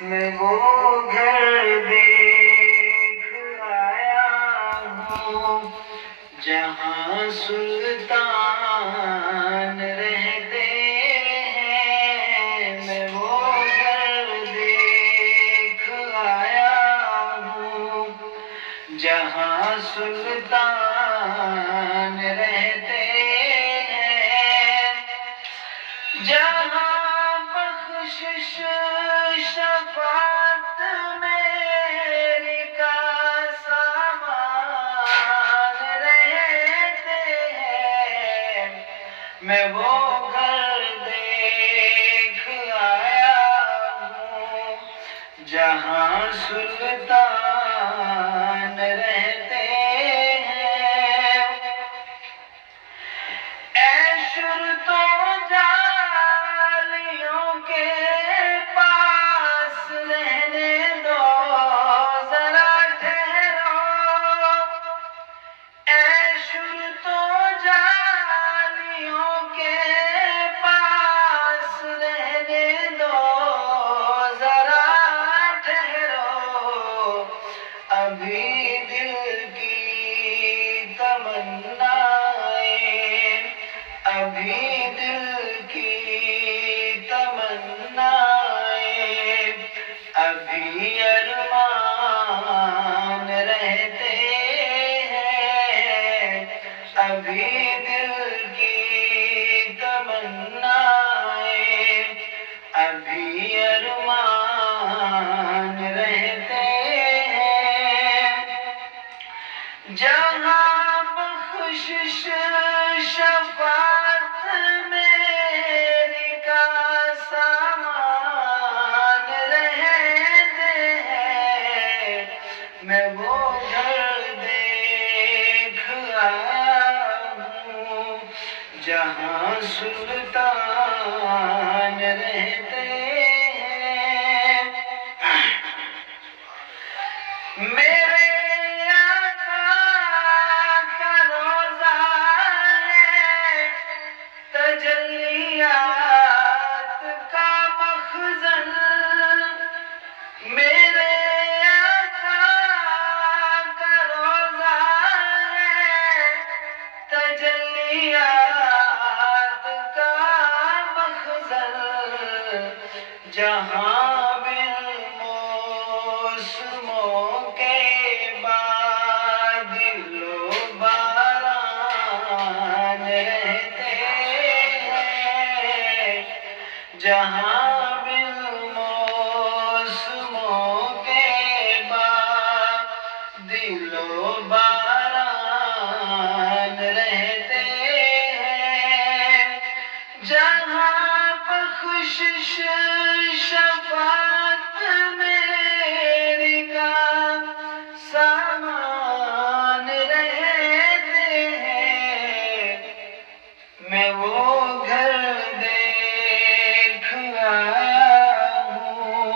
میں وہ گھر دیکھ آیا ہوں جہاں سلطان رہتے ہیں، میں وہ گھر دیکھ آیا ہوں جہاں سلطان رہتے ہیں، جہاں بخشش شفاعت میری کا سامان رہتے ہیں، میں وہ گھر دیکھ آیا ہوں جہاں سلطان رہتے ہیں۔ اے شرط و جالیوں کے پاس رہنے دو، ذرا ٹھہرو۔ اے شرط و جالیوں کے پاس رہنے دو، ذرا ٹھہرو۔ ابھی دل کی تمنائیں، ابھی دل کی تمنائیں، ابھی ارمان رہتے ہیں، ابھی دل کی تمنائیں، ابھی ارمان رہتے ہیں، جہاں بخشش شفاعت میری کا سامان رہتے ہیں، میں وہ گھر دیکھ آیا ہوں جہاں سلطان رہتے ہیں۔ میرے آقا کا روضہ ہے تجلیات کا مخزن، میرے آقا کا روضہ ہے تجلیات کا مخزن، جہاں موسموں کے بعد دل و باران رہتے ہیں، جہاں موسموں کے بعد دل و باران رہتے ہیں، جہاں بخشش شفاعت میری کا سامان رہتے ہیں، میں وہ گھر دیکھ آیا ہوں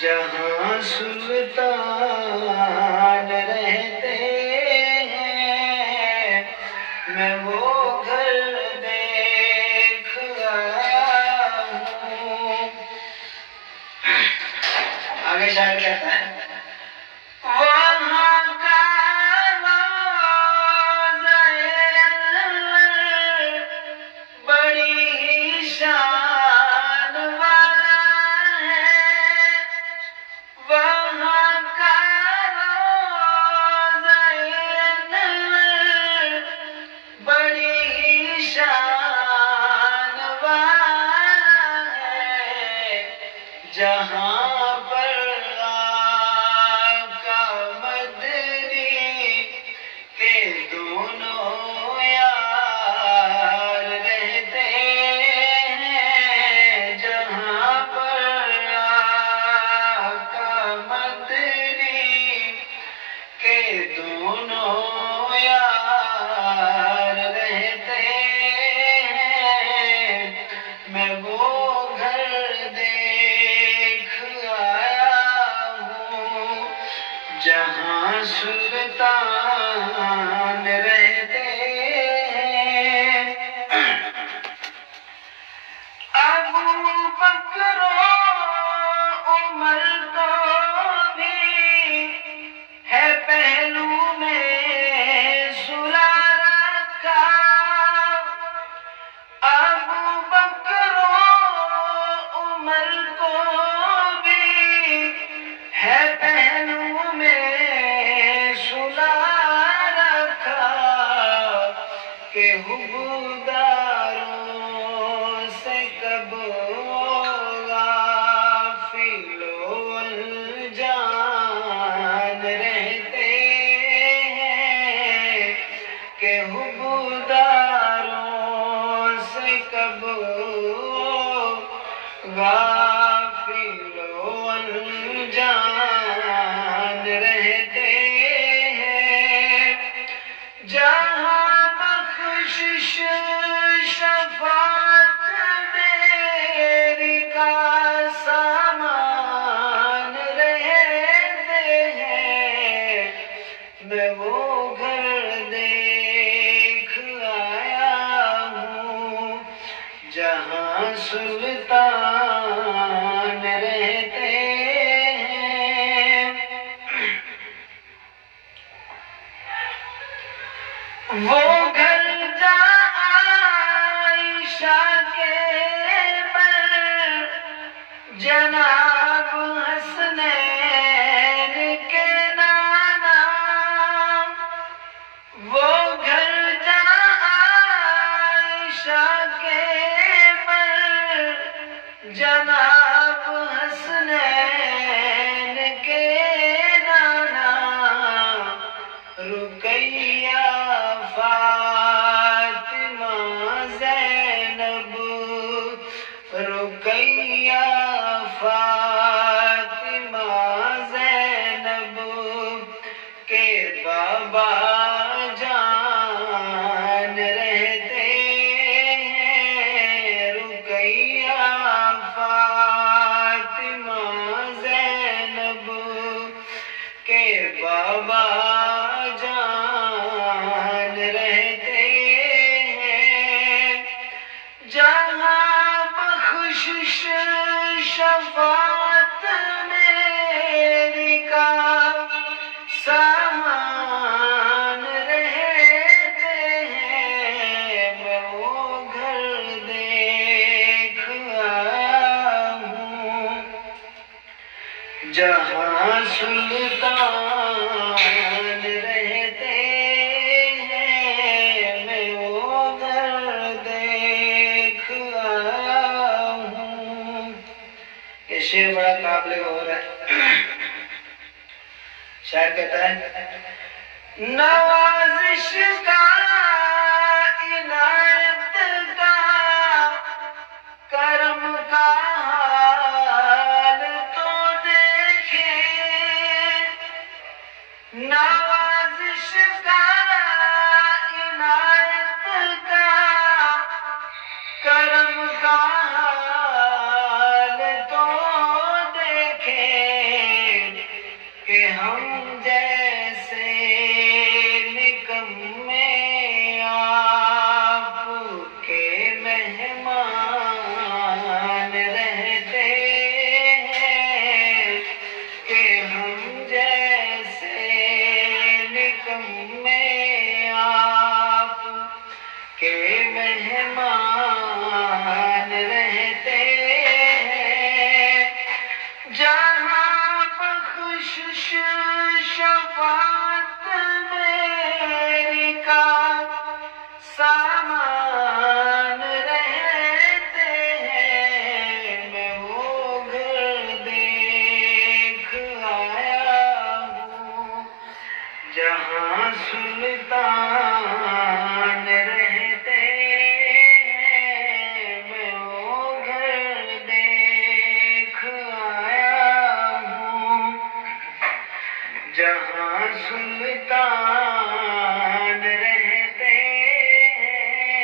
جہاں سلطان رہتے ہیں، میں وہ گھر دیکھ آیا ہوں۔ آگے شاعر کہتا ہے، وہاں کا روضۂ انور بڑی ہی شان والا ہے، وہاں کا روضۂ انور بڑی ہی شان والا ہے، جہاں پر آقا مدنی کے دونوں یار رہتے ہیں، جہاں پر آقا مدنی کے دونوں یار رہتے ہیں، میں وہ گھر دیکھ آیا ہوں جہاں سلطان رہتے ہیں۔ ابو بکر و عمر کب غافل و انجان رہتے ہیں، جہاں بخشش شفاعت میری کا سامان رہتے ہیں، میں وہ گھر دیکھ آیا ہوں جہاں سلطان رہتے ہیں۔ وہ گھر جہاں عائشہ کے پر جناب حسنین کے نانا، وہ گھر جہاں عائشہ کے پر جناب حسنین کے نانا، رقیہ فاطمہ زینب، رقیہ فاطمہ زینب کے بابا جان رہتے ہیں، رقیہ فاطمہ زینب کے بابا جان رہتے ہیں، جہاں بخشش شفاعت میری کا سامان رہتے ہیں، میں وہ گھر دیکھ آیا ہوں جہاں سلطان رہتے ہیں، میں وہ گھر دیکھ آیا ہوں۔ یہ شعر بڑا قابل غور ہے۔ شاعر کہتا ہے، نوازش کا عنایت کا کرم کا حال تو دیکھے، نوازش کا عنایت کا کرم کا حال تو دیکھیں، کہ ہم جیسے نکمے آپ کے مہمان رہتے ہیں، کہ ہم جیسے نکمے آپ کے مہمان رہتے ہیں، جہاں بخشش شفاعت میری کا سامان رہتے ہیں، میں وہ گھر دیکھ آیا ہوں جہاں سلطان رہتے ہیں، میں وہ گھر دیکھ آیا ہوں جہاں سلطان